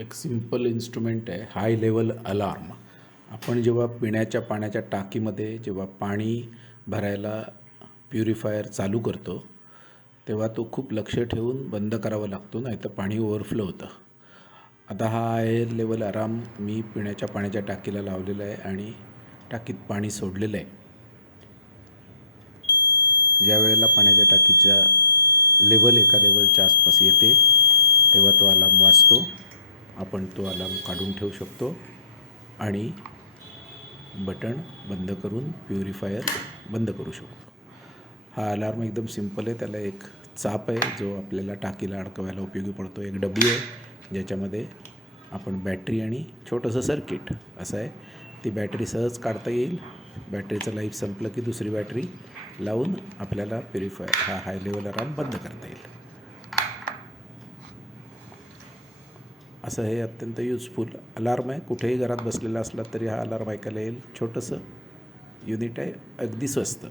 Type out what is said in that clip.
एक simple instrument आहे, high level alarm. आपण जेव्हा पिण्याच्या पाण्याच्या टाकीमध्ये जेव्हा पाणी भरायला प्युरिफायर चालू करतो तेव्हा तो खूप लक्ष ठेवून बंद करावा लागतो, नाही तर पाणी ओव्हरफ्लो होतं. आता हा हाय लेवल अलार्म मी पिण्याच्या पाण्याच्या टाकीला लावलेला आहे आणि टाकीत पाणी सोडलेलं आहे. ज्या वेळेला पाण्याच्या टाकीच्या लेवल एका लेवलच्या आसपास येते तेव्हा तो अलार्म वाजतो. आपण तो अलार्म काढून ठेवू शकतो आणि बटन बंद करून प्युरिफायर बंद करू शकतो. हा अलार्म एकदम सिंपल आहे. त्याला एक चाप आहे जो आपल्याला टाकीला अडकवायला उपयोगी पडतो. एक डबी आहे ज्याच्यामध्ये आपण बॅटरी आणि छोटंसं सर्किट असं आहे. ती बॅटरी सहज काढता येईल. बॅटरीचं लाईफ संपलं की दुसरी बॅटरी लावून आपल्याला प्युरिफायर हा हाय लेवल अलार्म बंद करता येईल. असं हे अत्यंत यूजफुल अलार्म आहे. कुठेही घरात बसलेला असला तरी हा अलार्म ऐकायला येईल. छोटंसं युनिट आहे, अगदी स्वस्त.